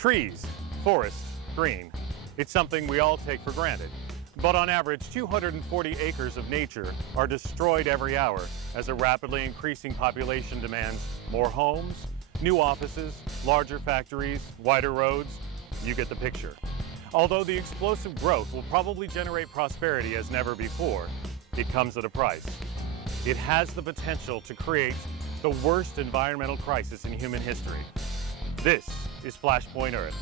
Trees, forests, green. It's something we all take for granted. But on average, 240 acres of nature are destroyed every hour as a rapidly increasing population demands more homes, new offices, larger factories, wider roads. You get the picture. Although the explosive growth will probably generate prosperity as never before, it comes at a price. It has the potential to create the worst environmental crisis in human history. This is Flaspoint Earth.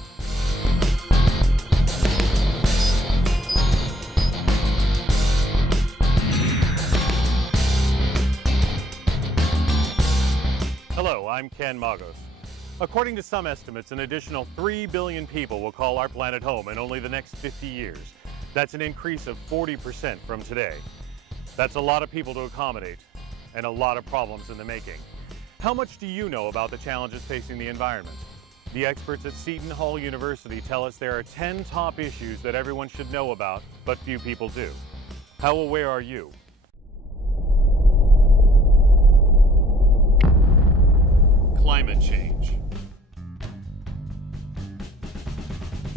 Hello, I'm Ken Magos. According to some estimates, an additional 3 billion people will call our planet home in only the next 50 years. That's an increase of 40% from today. That's a lot of people to accommodate, and a lot of problems in the making. How much do you know about the challenges facing the environment? The experts at Seton Hall University tell us there are 10 top issues that everyone should know about, but few people do. How aware are you? Climate change.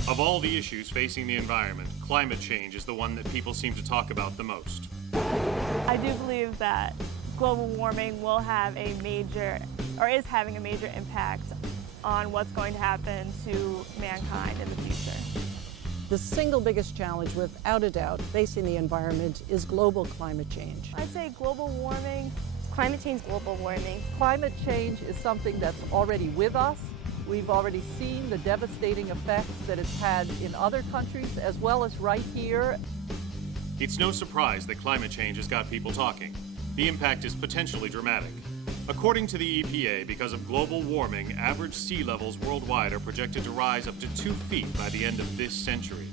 Of all the issues facing the environment, climate change is the one that people seem to talk about the most. I do believe that global warming will have a major, or is having a major impact on what's going to happen to mankind in the future. The single biggest challenge, without a doubt, facing the environment is global climate change. I'd say global warming. Climate change, global warming. Climate change is something that's already with us. We've already seen the devastating effects that it's had in other countries as well as right here. It's no surprise that climate change has got people talking. The impact is potentially dramatic. According to the EPA, because of global warming, average sea levels worldwide are projected to rise up to 2 feet by the end of this century.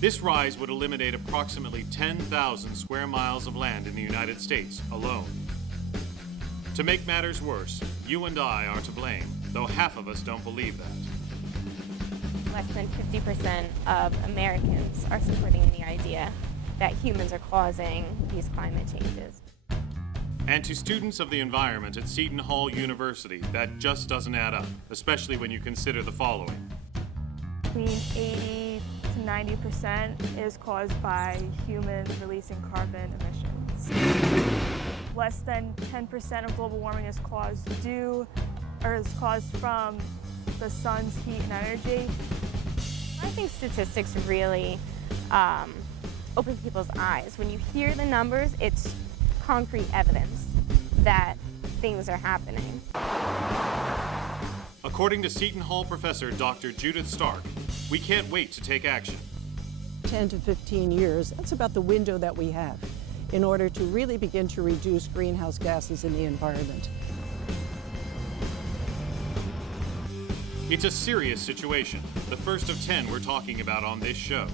This rise would eliminate approximately 10,000 square miles of land in the United States alone. To make matters worse, you and I are to blame, though half of us don't believe that. Less than 50% of Americans are supporting the idea that humans are causing these climate changes. And to students of the environment at Seton Hall University, that just doesn't add up, especially when you consider the following. Between 80 to 90% is caused by humans releasing carbon emissions. Less than 10% of global warming is caused from the sun's heat and energy. I think statistics really open people's eyes. When you hear the numbers, it's concrete evidence that things are happening. According to Seton Hall professor Dr. Judith Stark, we can't wait to take action. 10 to 15 years, that's about the window that we have in order to really begin to reduce greenhouse gases in the environment. It's a serious situation, the first of 10 we're talking about on this show.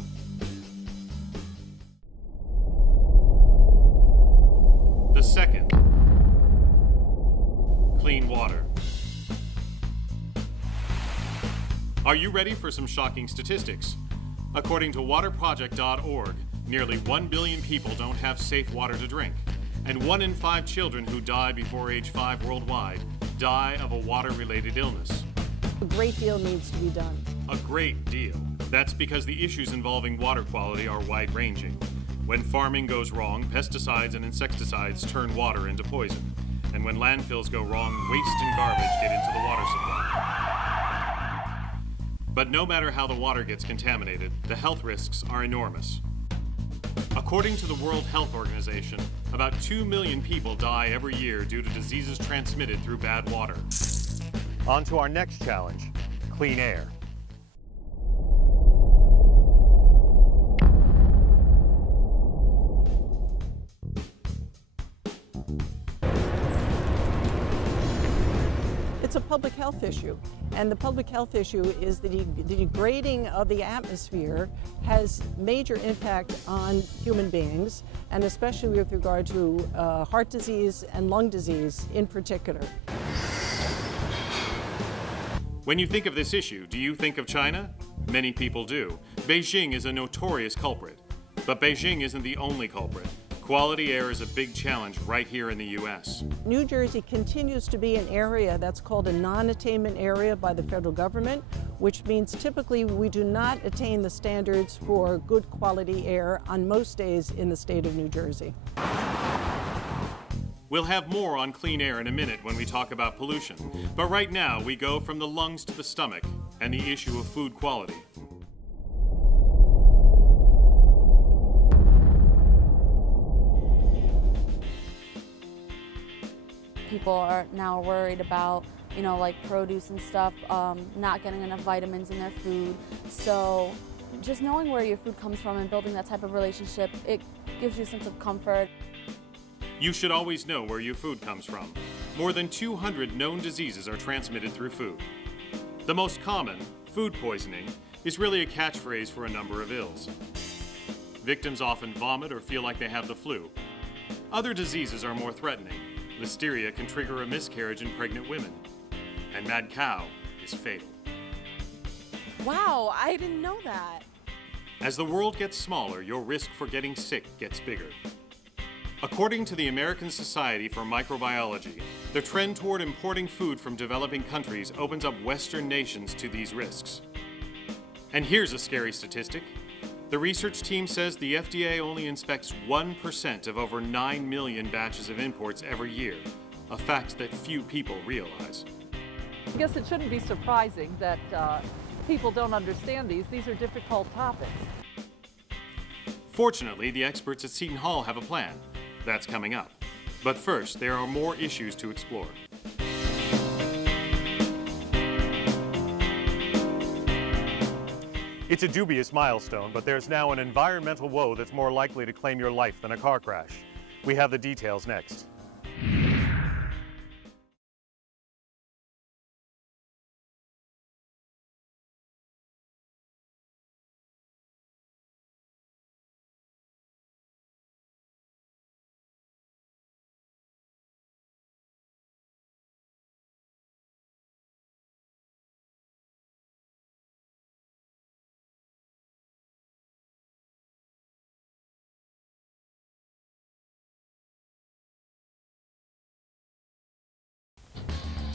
The second, clean water. Are you ready for some shocking statistics? According to waterproject.org, nearly 1 billion people don't have safe water to drink, and 1 in 5 children who die before age 5 worldwide die of a water-related illness. A great deal needs to be done. A great deal. That's because the issues involving water quality are wide-ranging. When farming goes wrong, pesticides and insecticides turn water into poison. And when landfills go wrong, waste and garbage get into the water supply. But no matter how the water gets contaminated, the health risks are enormous. According to the World Health Organization, about 2 million people die every year due to diseases transmitted through bad water. On to our next challenge, clean air. It's a public health issue, and the public health issue is that the degrading of the atmosphere has major impact on human beings, and especially with regard to heart disease and lung disease in particular. When you think of this issue, do you think of China? Many people do. Beijing is a notorious culprit. But Beijing isn't the only culprit. Quality air is a big challenge right here in the U.S. New Jersey continues to be an area that's called a non-attainment area by the federal government, which means typically we do not attain the standards for good quality air on most days in the state of New Jersey. We'll have more on clean air in a minute when we talk about pollution, but right now we go from the lungs to the stomach and the issue of food quality. People are now worried about, like produce and stuff, not getting enough vitamins in their food. So just knowing where your food comes from and building that type of relationship, it gives you a sense of comfort. You should always know where your food comes from. More than 200 known diseases are transmitted through food. The most common, food poisoning, is really a catchphrase for a number of ills. Victims often vomit or feel like they have the flu. Other diseases are more threatening. Listeria can trigger a miscarriage in pregnant women. And mad cow is fatal. Wow, I didn't know that. As the world gets smaller, your risk for getting sick gets bigger. According to the American Society for Microbiology, the trend toward importing food from developing countries opens up Western nations to these risks. And here's a scary statistic. The research team says the FDA only inspects 1% of over 9 million batches of imports every year, a fact that few people realize. I guess it shouldn't be surprising that people don't understand these. These are difficult topics. Fortunately, the experts at Seton Hall have a plan. That's coming up. But first, there are more issues to explore. It's a dubious milestone, but there's now an environmental woe that's more likely to claim your life than a car crash. We have the details next.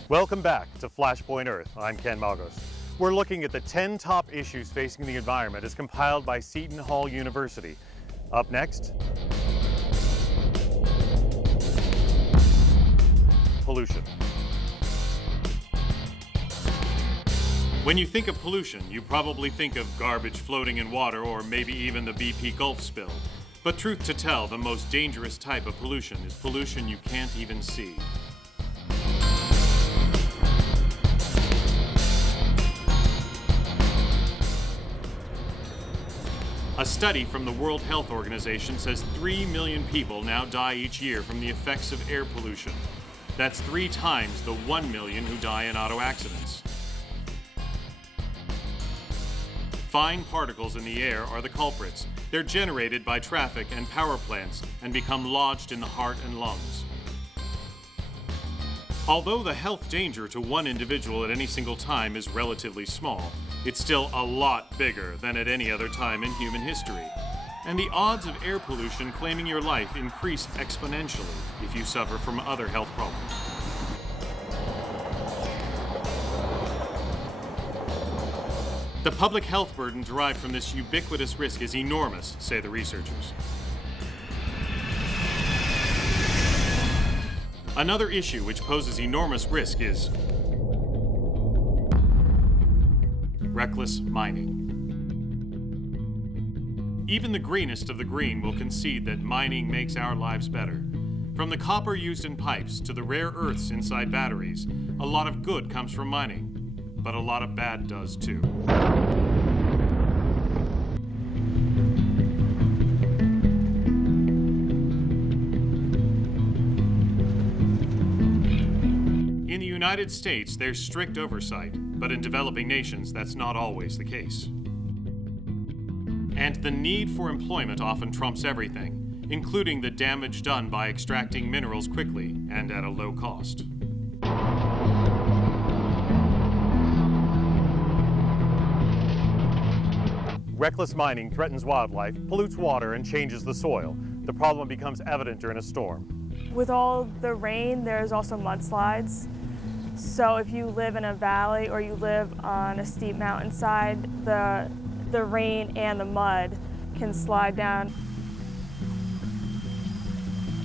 Welcome back to Flashpoint Earth. I'm Ken Magos. We're looking at the 10 top issues facing the environment as compiled by Seton Hall University. Up next, pollution. When you think of pollution, you probably think of garbage floating in water or maybe even the BP Gulf spill. But truth to tell, the most dangerous type of pollution is pollution you can't even see. A study from the World Health Organization says 3 million people now die each year from the effects of air pollution. That's 3 times the 1 million who die in auto accidents. Fine particles in the air are the culprits. They're generated by traffic and power plants and become lodged in the heart and lungs. Although the health danger to one individual at any single time is relatively small, it's still a lot bigger than at any other time in human history. And the odds of air pollution claiming your life increase exponentially if you suffer from other health problems. The public health burden derived from this ubiquitous risk is enormous, say the researchers. Another issue which poses enormous risk is reckless mining. Even the greenest of the green will concede that mining makes our lives better. From the copper used in pipes to the rare earths inside batteries, a lot of good comes from mining, but a lot of bad does too. In the United States, there's strict oversight, but in developing nations, that's not always the case. And the need for employment often trumps everything, including the damage done by extracting minerals quickly and at a low cost. Reckless mining threatens wildlife, pollutes water, and changes the soil. the problem becomes evident during a storm. With all the rain, there's also mudslides. So if you live in a valley or you live on a steep mountainside, the rain and the mud can slide down.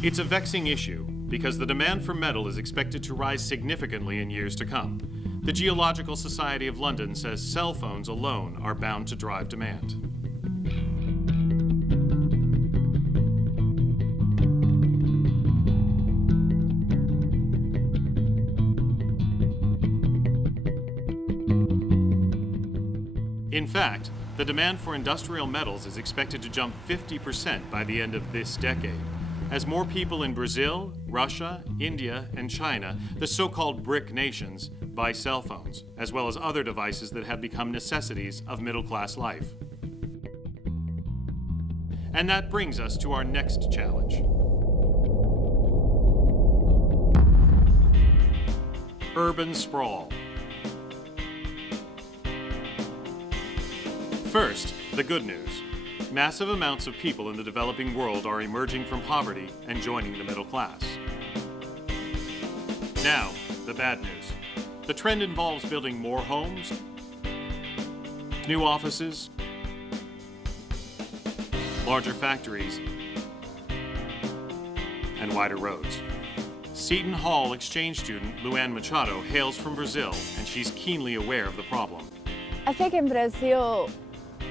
It's a vexing issue because the demand for metal is expected to rise significantly in years to come. The Geological Society of London says cell phones alone are bound to drive demand. In fact, the demand for industrial metals is expected to jump 50% by the end of this decade, as more people in Brazil, Russia, India, and China, the so-called BRIC nations, buy cell phones, as well as other devices that have become necessities of middle-class life. And that brings us to our next challenge. Urban sprawl. First, the good news. Massive amounts of people in the developing world are emerging from poverty and joining the middle class. Now, the bad news. The trend involves building more homes, new offices, larger factories, and wider roads. Seton Hall exchange student Luann Machado hails from Brazil, and she's keenly aware of the problem. I think in Brazil,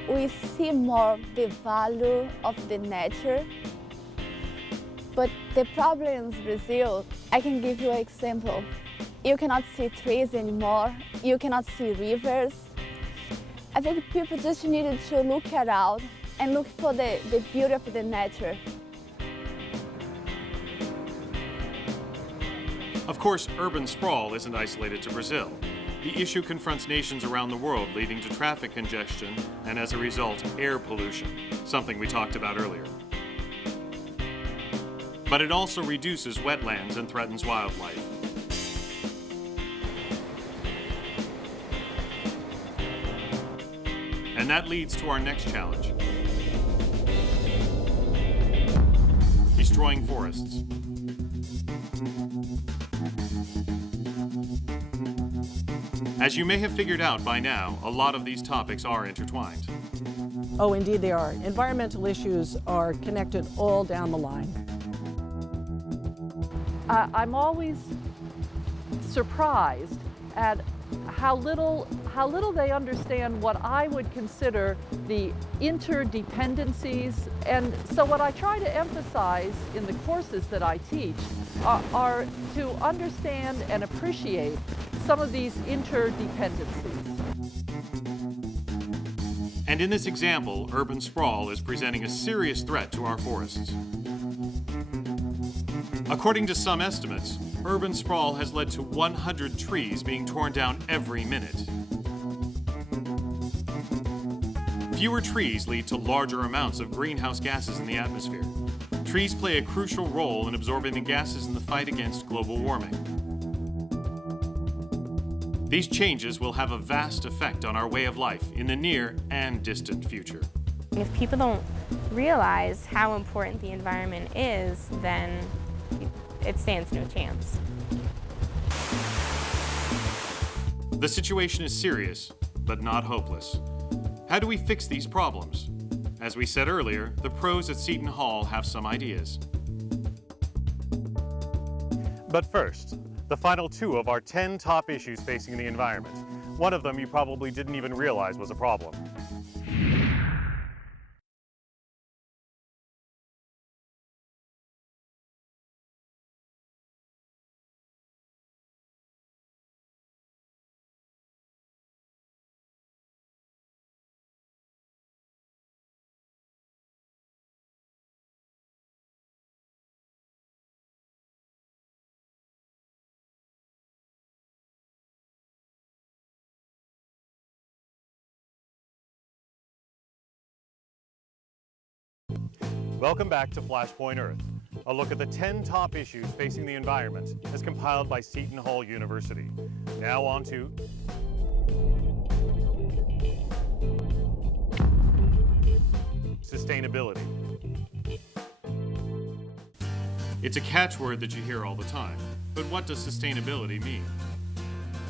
we see more the value of the nature, but the problem in Brazil, I can give you an example. You cannot see trees anymore, you cannot see rivers. I think people just needed to look around and look for the beauty of the nature. Of course, urban sprawl isn't isolated to Brazil. The issue confronts nations around the world, leading to traffic congestion and, as a result, air pollution, something we talked about earlier. But it also reduces wetlands and threatens wildlife. And that leads to our next challenge: destroying forests. As you may have figured out by now, a lot of these topics are intertwined. Oh, indeed they are. Environmental issues are connected all down the line. I'm always surprised at how little they understand what I would consider the interdependencies. And so what I try to emphasize in the courses that I teach are to understand and appreciate some of these interdependencies. And in this example, urban sprawl is presenting a serious threat to our forests. According to some estimates, urban sprawl has led to 100 trees being torn down every minute. Fewer trees lead to larger amounts of greenhouse gases in the atmosphere. Trees play a crucial role in absorbing the gases in the fight against global warming. These changes will have a vast effect on our way of life in the near and distant future. If people don't realize how important the environment is, then it stands no chance. The situation is serious, but not hopeless. How do we fix these problems? As we said earlier, the pros at Seton Hall have some ideas. But first, the final two of our 10 top issues facing the environment. One of them you probably didn't even realize was a problem. Welcome back to Flaspoint Earth, a look at the 10 top issues facing the environment as compiled by Seton Hall University. Now on to sustainability. It's a catchword that you hear all the time. But what does sustainability mean?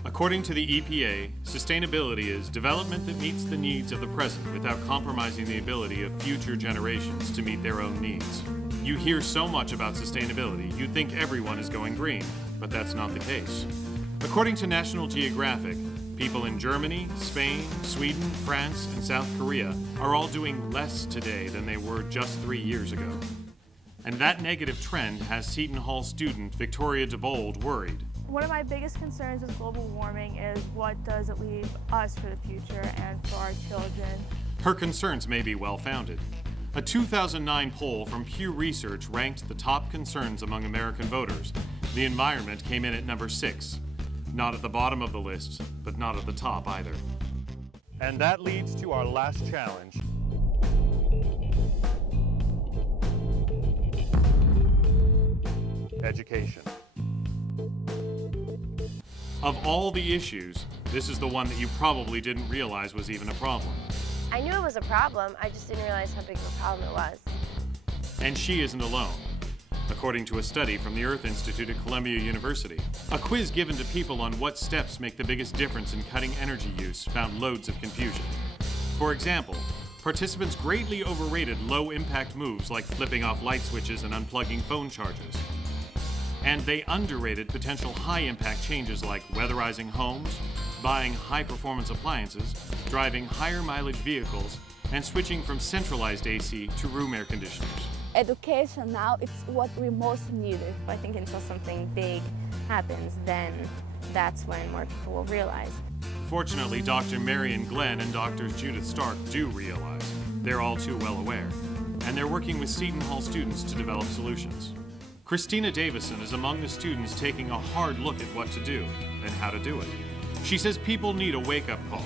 According to the EPA, sustainability is development that meets the needs of the present without compromising the ability of future generations to meet their own needs. You hear so much about sustainability, you'd think everyone is going green, but that's not the case. According to National Geographic, people in Germany, Spain, Sweden, France, and South Korea are all doing less today than they were just 3 years ago. And that negative trend has Seton Hall student Victoria DeBold worried. One of my biggest concerns with global warming is what does it leave us for the future and for our children. Her concerns may be well-founded. A 2009 poll from Pew Research ranked the top concerns among American voters. The environment came in at number 6. Not at the bottom of the list, but not at the top either. And that leads to our last challenge. Education. Of all the issues, this is the one that you probably didn't realize was even a problem. I knew it was a problem, I just didn't realize how big of a problem it was. And she isn't alone. According to a study from the Earth Institute at Columbia University, a quiz given to people on what steps make the biggest difference in cutting energy use found loads of confusion. For example, participants greatly overrated low-impact moves like flipping off light switches and unplugging phone chargers. And they underrated potential high-impact changes like weatherizing homes, buying high-performance appliances, driving higher-mileage vehicles, and switching from centralized AC to room air conditioners. Education now is what we most needed. I think until something big happens, then that's when more people will realize. Fortunately, Dr. Marion Glenn and Dr. Judith Stark do realize. They're all too well aware. And they're working with Seton Hall students to develop solutions. Christina Davison is among the students taking a hard look at what to do and how to do it. She says people need a wake-up call,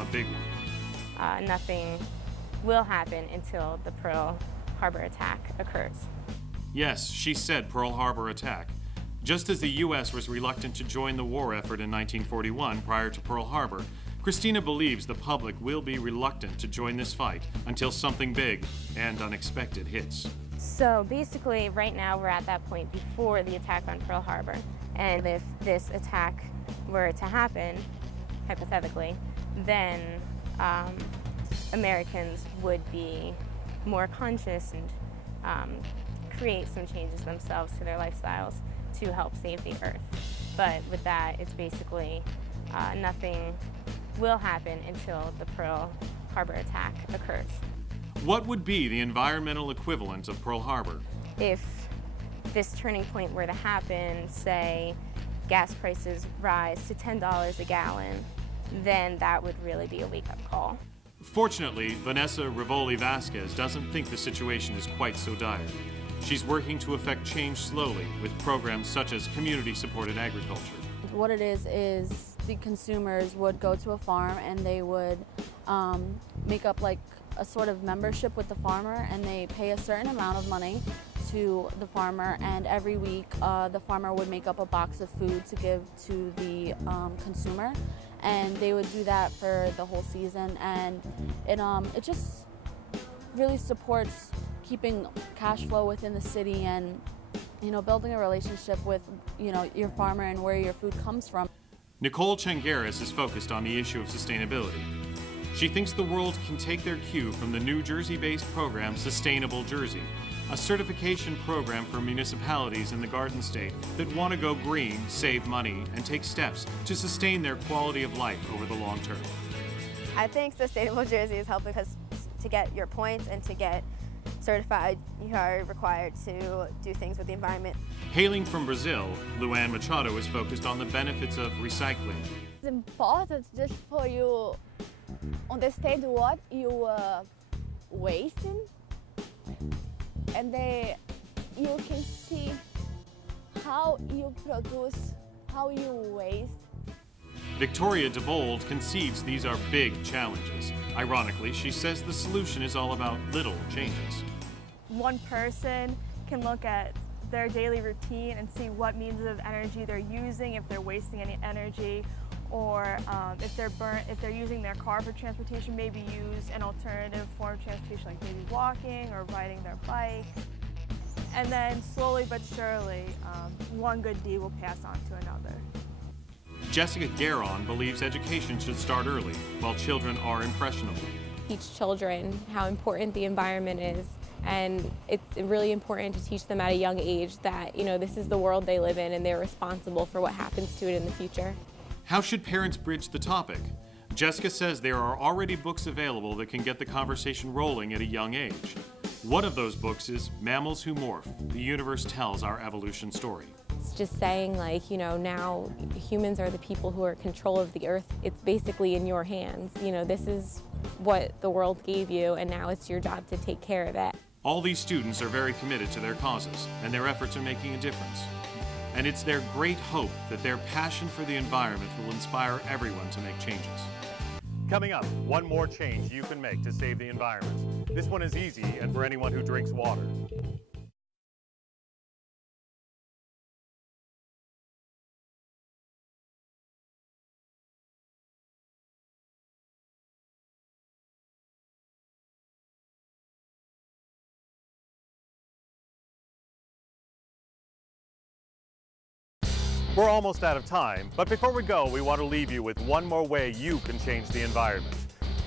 a big one. Nothing will happen until the Pearl Harbor attack occurs. Yes, she said Pearl Harbor attack. Just as the U.S. was reluctant to join the war effort in 1941 prior to Pearl Harbor, Christina believes the public will be reluctant to join this fight until something big and unexpected hits. So basically, right now we're at that point before the attack on Pearl Harbor. And if this attack were to happen, hypothetically, then Americans would be more conscious and create some changes themselves to their lifestyles to help save the Earth. But with that, it's basically nothing will happen until the Pearl Harbor attack occurs. What would be the environmental equivalent of Pearl Harbor? If this turning point were to happen, say gas prices rise to $10 a gallon, then that would really be a wake-up call. Fortunately, Vanessa Rivoli Vasquez doesn't think the situation is quite so dire. She's working to effect change slowly with programs such as community-supported agriculture. What it is the consumers would go to a farm and they would make up like a sort of membership with the farmer, and they pay a certain amount of money to the farmer, and every week the farmer would make up a box of food to give to the consumer, and they would do that for the whole season, and it just really supports keeping cash flow within the city and building a relationship with your farmer and where your food comes from. Nicole Changaris is focused on the issue of sustainability. She thinks the world can take their cue from the New Jersey-based program Sustainable Jersey, a certification program for municipalities in the Garden State that want to go green, save money, and take steps to sustain their quality of life over the long term. I think Sustainable Jersey is helping us to get your points and to get certified. You are required to do things with the environment. Hailing from Brazil, Luann Machado is focused on the benefits of recycling. It's important just for you understand what you are wasting, and then you can see how you produce, how you waste. Victoria DeBold concedes these are big challenges. Ironically, she says the solution is all about little changes. One person can look at their daily routine and see what means of energy they're using, if they're wasting any energy, or if they're using their car for transportation, maybe use an alternative form of transportation like maybe walking or riding their bike. And then slowly but surely, one good deed will pass on to another. Jessica Gueron believes education should start early, while children are impressionable. Teach children how important the environment is, and it's really important to teach them at a young age that, this is the world they live in and they're responsible for what happens to it in the future. How should parents bridge the topic? Jessica says there are already books available that can get the conversation rolling at a young age. One of those books is Mammals Who Morph: The Universe Tells Our Evolution Story. It's just saying, now humans are the people who are in control of the earth. It's basically in your hands. This is what the world gave you, and now it's your job to take care of it. All these students are very committed to their causes, and their efforts are making a difference. And it's their great hope that their passion for the environment will inspire everyone to make changes. Coming up, one more change you can make to save the environment. This one is easy and for anyone who drinks water. We're almost out of time, but before we go, we want to leave you with one more way you can change the environment.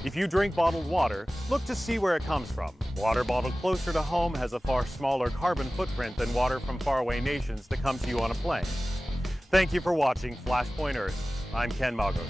If you drink bottled water, look to see where it comes from. Water bottled closer to home has a far smaller carbon footprint than water from faraway nations that comes to you on a plane. Thank you for watching Flashpoint Earth. I'm Ken Magos.